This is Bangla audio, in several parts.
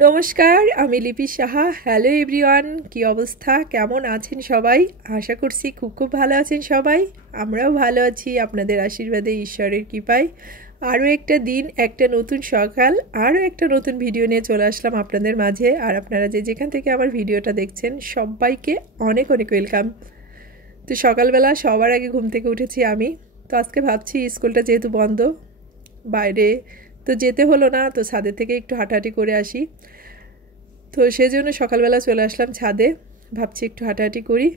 নমস্কার, আমি লিপি সাহা। হ্যালো এভরিওয়ান, কি অবস্থা, কেমন আছেন সবাই? আশা করছি খুব খুব ভালো আছেন সবাই। আমরাও ভালো আছি আপনাদের আশীর্বাদে, ঈশ্বরের কৃপায়। আরও একটা দিন, একটা নতুন সকাল, আরও একটা নতুন ভিডিও নিয়ে চলে আসলাম আপনাদের মাঝে। আর আপনারা যেখান থেকে আমার ভিডিওটা দেখছেন সবাইকে অনেক অনেক ওয়েলকাম। তো সকালবেলা সবার আগে ঘুম থেকে উঠেছি আমি। তো আজকে ভাবছি স্কুলটা যেহেতু বন্ধ, বাইরে তো যেতে হলো না, তো ছাদের থেকে একটু হাঁটাহাঁটি করে আসি। তো সেজন্য সকালবেলা চলে আসলাম ছাদে, ভাবছি একটু হাঁটাহাঁটি করি।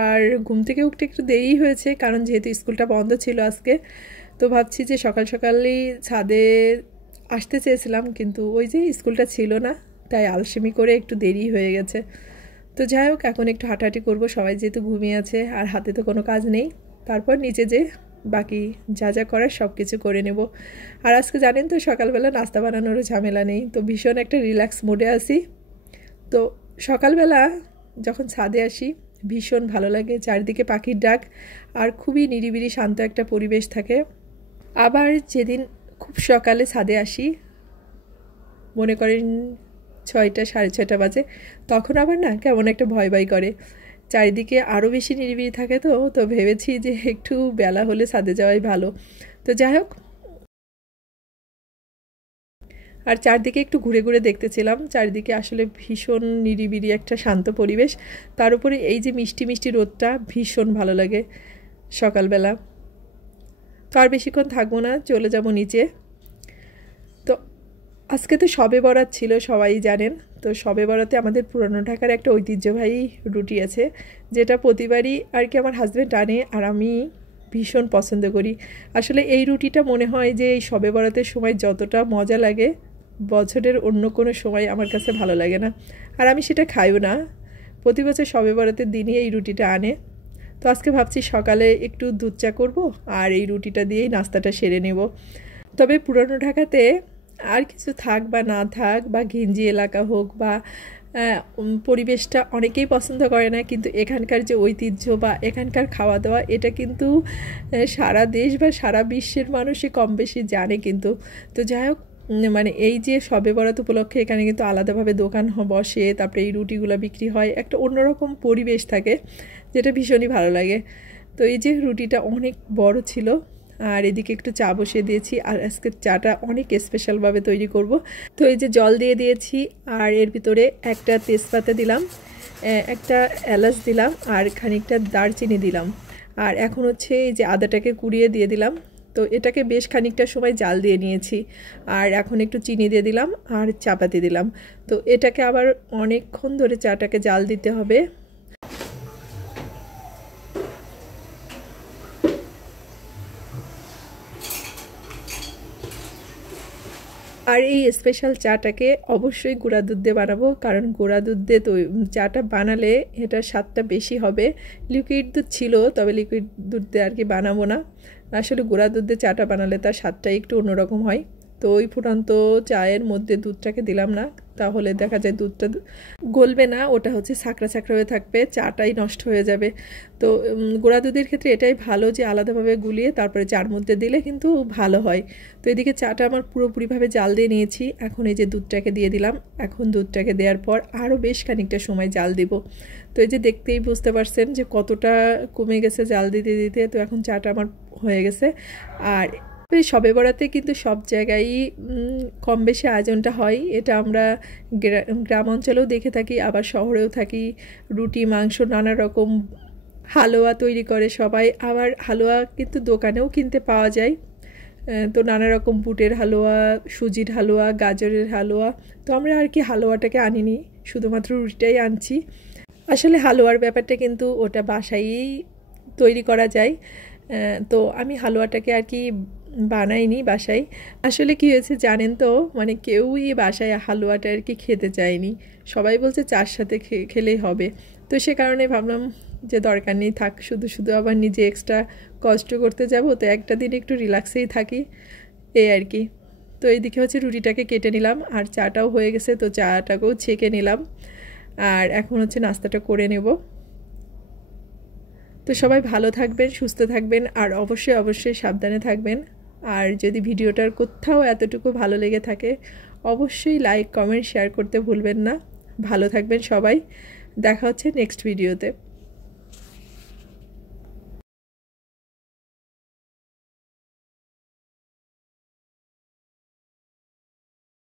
আর ঘুম থেকে উঠতে একটু দেরি হয়েছে, কারণ যেহেতু স্কুলটা বন্ধ ছিল আজকে। তো ভাবছি যে সকাল সকালেই ছাদে আসতে চেয়েছিলাম, কিন্তু ওই যে স্কুলটা ছিল না, তাই আলসেমি করে একটু দেরি হয়ে গেছে। তো যাই হোক, এখন একটু হাঁটাহাঁটি করবো, সবাই যেহেতু ঘুমিয়ে আছে আর হাতে তো কোনো কাজ নেই। তারপর নিচে যে বাকি যা যা করার সব কিছু করে নেব। আর আজকে জানেন তো সকালবেলা নাস্তা বানানোরও ঝামেলা নেই, তো ভীষণ একটা রিল্যাক্স মোডে আছি। তো সকালবেলা যখন ছাদে আসি ভীষণ ভালো লাগে, চারিদিকে পাখির ডাক আর খুবই নিরিবিলি শান্ত একটা পরিবেশ থাকে। আবার যেদিন খুব সকালে ছাদে আসি, মনে করেন 6টা 6:30 বাজে, তখন আবার না কেমন একটা ভয় ভয় করে, চারিদিকে আরও বেশি নিরিবিলি থাকে। তো তো ভেবেছি যে একটু বেলা হলে ছাদে যাওয়াই ভালো। তো যাই হোক, আর চারদিকে একটু ঘুরে ঘুরে দেখতেছিলাম, চারদিকে আসলে ভীষণ নিরিবিলি একটা শান্ত পরিবেশ। তার উপরে এই যে মিষ্টি মিষ্টি রোদটা ভীষণ ভালো লাগে সকালবেলা। তো আর বেশিক্ষণ থাকবো না, চলে যাব নিচে। তো আজকে তো শবে বরাত ছিল, সবাই জানেন। তো শবে বরাতে আমাদের পুরানো ঢাকার একটা ঐতিহ্যবাহী রুটি আছে, যেটা প্রতিবারই আর কি আমার হাজব্যান্ড আনে আর আমি ভীষণ পছন্দ করি। আসলে এই রুটিটা মনে হয় যে এই শবে বরাতের সময় যতটা মজা লাগে, বছরের অন্য কোনো সময় আমার কাছে ভালো লাগে না। আর আমি সেটা খাইও না, প্রতি বছর শবে বরাতের দিনই এই রুটিটা আনে। তো আজকে ভাবছি সকালে একটু দুধ চা করবো আর এই রুটিটা দিয়েই নাস্তাটা সেরে নেব। তবে পুরানো ঢাকাতে আর কিছু থাক বা না থাক, বা ঘিঞ্জি এলাকা হোক বা পরিবেশটা অনেকেই পছন্দ করে না, কিন্তু এখানকার যে ঐতিহ্য বা এখানকার খাওয়া দাওয়া, এটা কিন্তু সারা দেশ বা সারা বিশ্বের মানুষই কম বেশি জানে কিন্তু। তো যাই হোক, মানে এই যে শবে বরাত উপলক্ষে এখানে কিন্তু আলাদাভাবে দোকান বসে, তারপরে এই রুটিগুলো বিক্রি হয়, একটা অন্যরকম পরিবেশ থাকে, যেটা ভীষণই ভালো লাগে। তো এই যে রুটিটা অনেক বড় ছিল, আর এদিকে একটু চা বসিয়ে দিয়েছি। আর আজকে চাটা অনেক স্পেশালভাবে তৈরি করব। তো এই যে জল দিয়ে দিয়েছি, আর এর ভিতরে একটা তেজপাতা দিলাম, একটা এলাচ দিলাম, আর খানিকটা দারচিনি দিলাম। আর এখন হচ্ছে এই যে আদাটাকে কুড়িয়ে দিয়ে দিলাম। তো এটাকে বেশ খানিকটা সময় জাল দিয়ে নিয়েছি। আর এখন একটু চিনি দিয়ে দিলাম আর চাপাতি দিলাম। তো এটাকে আবার অনেকক্ষণ ধরে চাটাকে জাল দিতে হবে। আর এই স্পেশাল চাটাকে অবশ্যই গুঁড়া দুধ দিয়ে বানাবো, কারণ গুঁড়া দুধ দিয়ে তো চাটা বানালে এটার স্বাদটা বেশি হবে। লিকুইড দুধ ছিল, তবে লিকুইড দুধ দিয়ে আর কি বানাবো না। আসলে গুঁড়া দুধ দিয়ে চাটা বানালে তার স্বাদটা একটু অন্যরকম হয়। তো ওই ফুটন্ত চায়ের মধ্যে দুধটাকে দিলাম না, তাহলে দেখা যায় দুধটা গলবে না, ওটা হচ্ছে ছাঁকড়া ছাঁকড়া হয়ে থাকবে, চাটাই নষ্ট হয়ে যাবে। তো গুঁড়া দুধের ক্ষেত্রে এটাই ভালো যে আলাদাভাবে গুলিয়ে তারপরে চার মধ্যে দিলে কিন্তু ভালো হয়। তো এদিকে চাটা আমার পুরোপুরিভাবে জাল দিয়ে নিয়েছি, এখন এই যে দুধটাকে দিয়ে দিলাম। এখন দুধটাকে দেওয়ার পর আরও বেশ খানিকটা সময় জাল দিব। তো এই যে দেখতেই বুঝতে পারছেন যে কতটা কমে গেছে জাল দিতে দিতে। তো এখন চাটা আমার হয়ে গেছে। আর শবে বরাতে কিন্তু সব জায়গায়ই কম বেশি আয়োজনটা হয়, এটা আমরা গ্রাম অঞ্চলেও দেখে থাকি, আবার শহরেও থাকি। রুটি, মাংস, নানা রকম হালুয়া তৈরি করে সবাই। আবার হালুয়া কিন্তু দোকানেও কিনতে পাওয়া যায়। তো নানা রকম বুটের হালুয়া, সুজির হালুয়া, গাজরের হালুয়া। তো আমরা আর কি হালুয়াটাকে আনিনি, শুধুমাত্র রুটিটাই আনছি। আসলে হালুয়ার ব্যাপারটা কিন্তু ওটা বাসায়ই তৈরি করা যায়। তো আমি হালুয়াটাকে আর কি বানাইনি বাসায়। আসলে কি হয়েছে জানেন তো, মানে কেউই বাসায় হালুয়াটা আর কি খেতে চায়নি, সবাই বলছে চার সাথে খেলেই হবে। তো সে কারণে ভাবলাম যে দরকার নেই, থাক, শুধু শুধু আবার নিজে এক্সট্রা কষ্ট করতে যাব, তো একটা দিন একটু রিল্যাক্সেই থাকি, এই আর কি। তো এইদিকে হচ্ছে রুটিটাকে কেটে নিলাম, আর চাটাও হয়ে গেছে, তো চাটাকেও ছেঁকে নিলাম। আর এখন হচ্ছে নাস্তাটা করে নেব। তো সবাই ভালো থাকবেন, সুস্থ থাকবেন, আর অবশ্যই অবশ্যই সাবধানে থাকবেন। আর যদি ভিডিওটার কোথাও এতটুকু ভালো লেগে থাকে, অবশ্যই লাইক কমেন্ট শেয়ার করতে ভুলবেন না। ভালো থাকবেন সবাই, দেখা হচ্ছে নেক্সট ভিডিওতে।